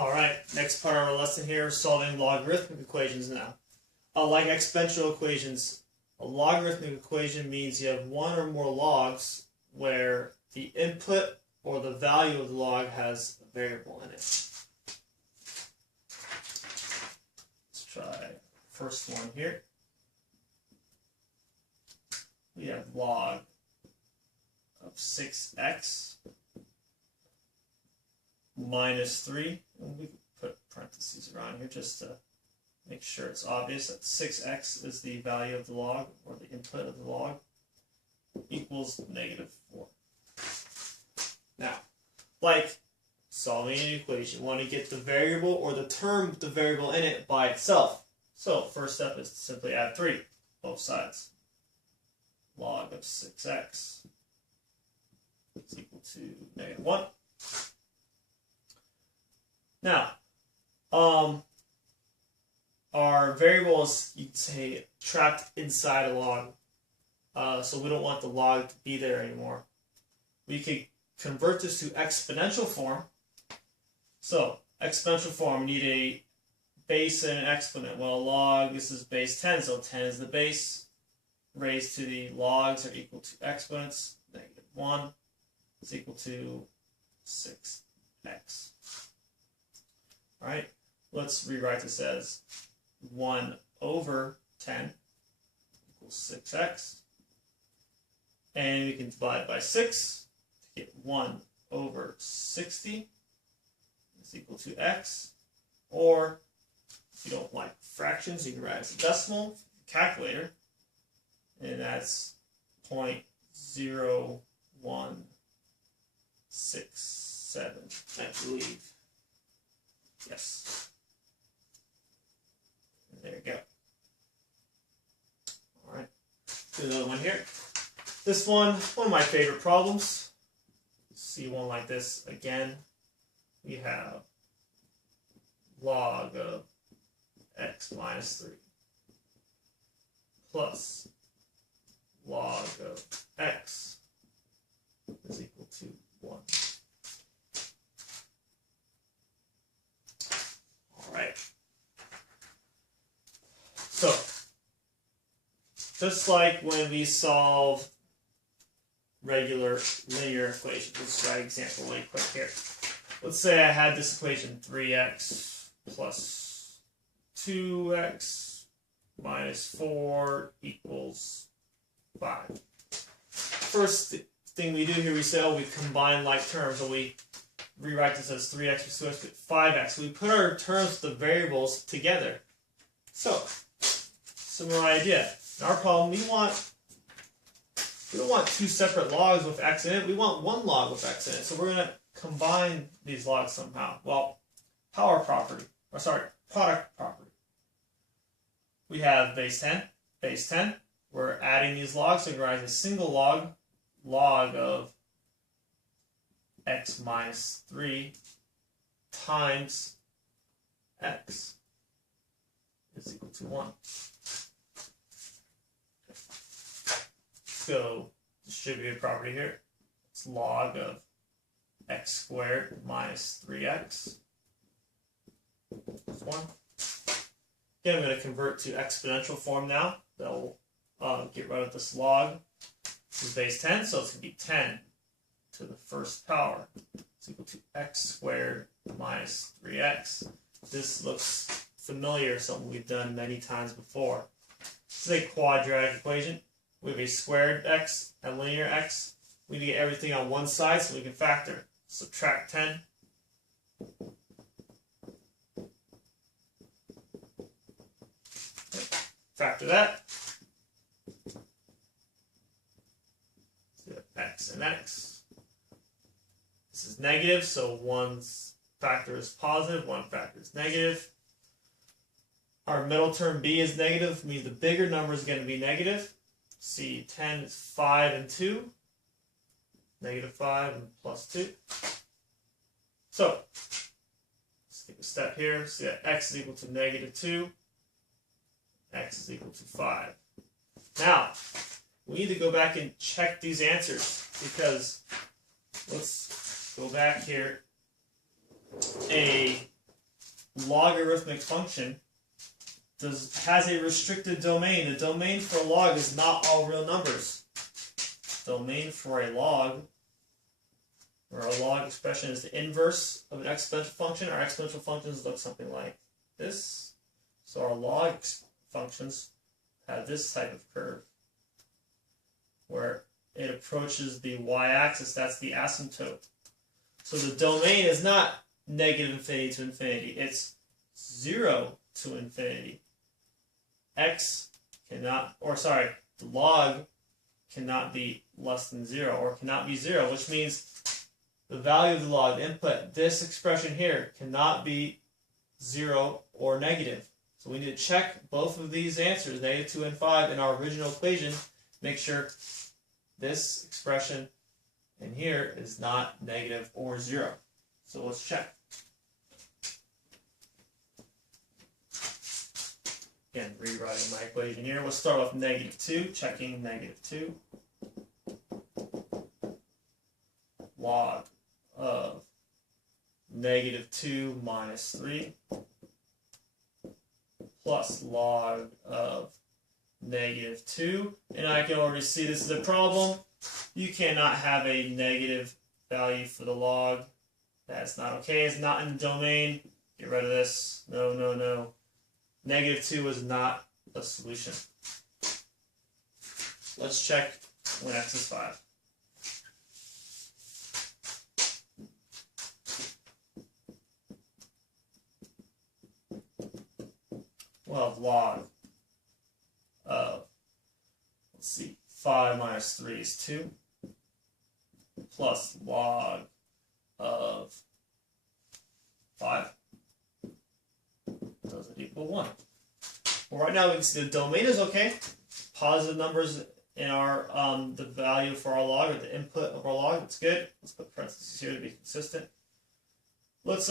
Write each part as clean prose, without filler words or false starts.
Alright, next part of our lesson here is solving logarithmic equations now. Like exponential equations, a logarithmic equation means you have one or more logs where the input or the value of the log has a variable in it. Let's try first one here. We have log of 6x minus 3, and we can put parentheses around here just to make sure it's obvious that 6x is the value of the log, or the input of the log, equals -4. Now, like solving an equation, you want to get the variable or the term with the variable in it by itself. So, first step is to simply add 3, both sides. Log of 6x is equal to -1. Now, our variable is, you could say, trapped inside a log. So we don't want the log to be there anymore. We could convert this to exponential form. So, exponential form, we need a base and an exponent. Well, log, this is base 10, so 10 is the base. Raised to the logs are equal to exponents. -1 is equal to 6x. Alright, let's rewrite this as 1 over 10 equals 6x. And we can divide by 6 to get 1 over 60 is equal to x. Or, if you don't like fractions, you can write it as a decimal calculator. And that's 0.0167, I believe. Yes. And there you go. Alright. Do another one here. This one of my favorite problems. See one like this again. We have log of x minus 3 plus log of x is equal to 1. Alright. So, just like when we solve regular linear equations, let's try an example really quick here. Let's say I had this equation 3x plus 2x minus 4 equals 5. First thing we do here, we say, oh, we combine like terms, so we rewrite this as 3x plus 2x, 5x. We put our terms, the variables, together. So, similar idea. In our problem, we don't want two separate logs with x in it. We want one log with x in it. So we're going to combine these logs somehow. Well, product property. We have base 10. We're adding these logs, so we write a single log of x minus 3 times x is equal to 1. Let's go distributed property here. It's log of x squared minus 3x. That's 1. Again, I'm going to convert to exponential form now. That will get rid of this log. This is base 10, so it's going to be 10 to the first power. It's equal to x squared minus 3x. This looks familiar, something we've done many times before. This is a quadratic equation. We have a squared x and linear x. We need to get everything on one side so we can factor. Subtract 10. Factor that. So x and x. This is negative, so one's factor is positive, one factor is negative. Our middle term b is negative, means the bigger number is going to be negative. See, 10 is 5 and 2. -5 and plus 2. So, let's take a step here. See that x is equal to -2. X is equal to 5. Now, we need to go back and check these answers, because let's go back here. A logarithmic function has a restricted domain. The domain for a log is not all real numbers. Domain for a log, or a log expression, is the inverse of an exponential function. Our exponential functions look something like this. So our log functions have this type of curve where it approaches the y-axis. That's the asymptote. So the domain is not negative infinity to infinity. It's 0 to infinity. The log cannot be less than 0, or cannot be 0, which means the value of the log, the input, this expression here, cannot be 0 or negative. So we need to check both of these answers, -2 and 5, in our original equation. Make sure this expression in here is not negative or 0. So let's check. Again, rewriting my equation here. We'll start with -2, checking -2. Log of -2 minus 3 plus log of -2. And I can already see this is a problem. You cannot have a negative value for the log. That's not okay. It's not in the domain. Get rid of this. No, no, no. -2 is not a solution. Let's check when x is 5. Well, log of, 5 minus 3 is 2, plus log of 5. Does it equal 1? Well, right now we can see the domain is okay. Positive numbers in our the value for our log, or the input of our log. It's good. Let's put parentheses here to be consistent. Let's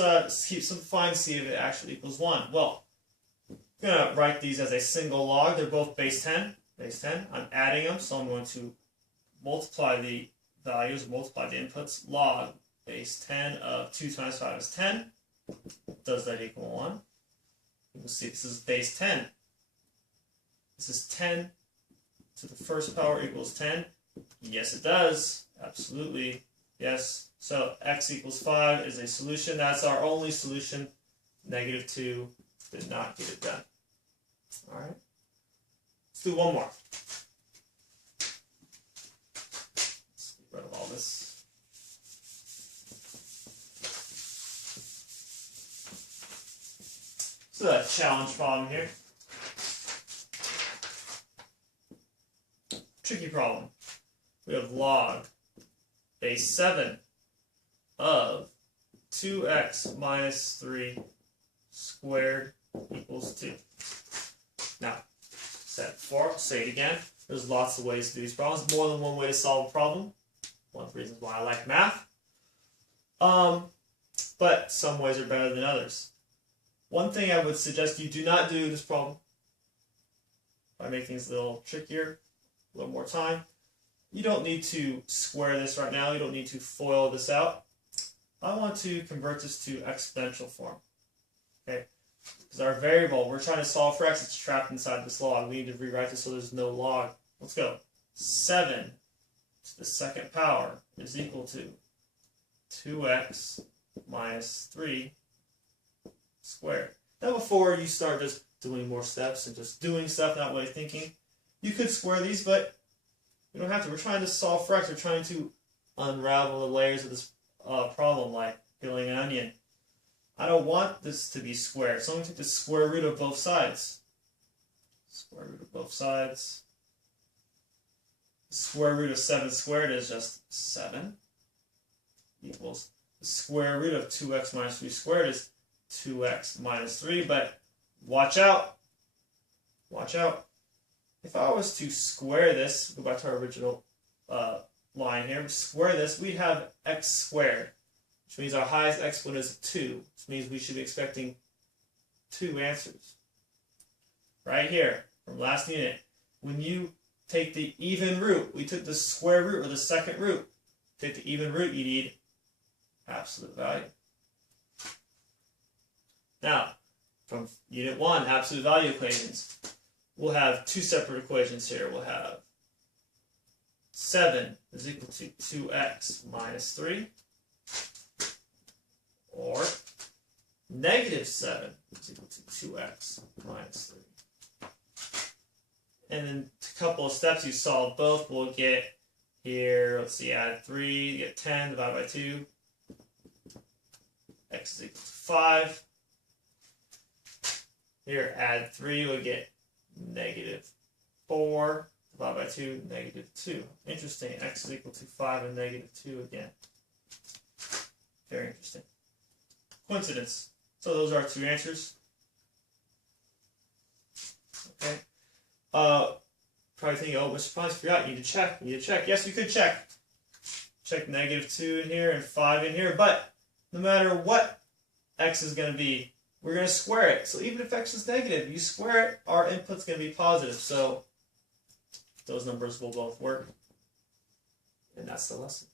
keep simplifying, see if it actually equals 1. Well, I'm going to write these as a single log. They're both base 10. Base 10. I'm adding them, so I'm going to multiply the values, multiply the inputs. Log base 10 of 2 times 5 is 10. Does that equal 1? You will see this is base 10. This is 10 to the first power equals 10. Yes, it does. Absolutely. Yes. So x equals 5 is a solution. That's our only solution. -2 did not get it done. All right. Let's do one more. Let's get rid of all this. So a challenge problem here. Tricky problem. We have log base 7 of 2x minus 3 squared equals 2. Now, said before, say it again. There's lots of ways to do these problems. More than one way to solve a problem. One of the reasons why I like math. But some ways are better than others. One thing I would suggest you do not do this problem, if I make things a little trickier, a little more time, you don't need to square this right now. You don't need to FOIL this out. I want to convert this to exponential form. Okay? Because our variable, we're trying to solve for x, it's trapped inside this log. We need to rewrite this so there's no log. Let's go. 7 to the second power is equal to 2x minus 3 squared. Now before you start just doing more steps and just doing stuff, not really thinking, you could square these, but you don't have to. We're trying to solve for x. We're trying to unravel the layers of this problem like peeling an onion. I don't want this to be squared, so I'm going to take the square root of both sides. Square root of both sides. The square root of 7 squared is just 7 equals the square root of 2x minus 3 squared is 2x minus 3, but watch out. Watch out. If I was to square this, go back to our original line here, square this, we'd have x squared, which means our highest exponent is 2, which means we should be expecting 2 answers. Right here, from last unit, when you take the even root, we took the square root or the second root. Take the even root, you need absolute value. Now, from unit 1, absolute value equations, we'll have two separate equations here. We'll have 7 is equal to 2x minus 3, or negative 7 is equal to 2x minus 3. And in a couple of steps you solve both, we'll get here, let's see, add 3, you get 10 divided by 2. X is equal to 5. Here, add 3, we'll get negative 4 divided by 2, negative 2. Interesting. X is equal to 5 and negative 2 again. Very interesting. Coincidence. So those are our two answers. Okay. Probably thinking, oh, Mr. Price forgot, you need to check. You need to check. Yes, we could check. Check negative 2 in here and 5 in here, but no matter what x is going to be, we're going to square it. So even if x is negative, you square it, our input's going to be positive. So those numbers will both work. And that's the lesson.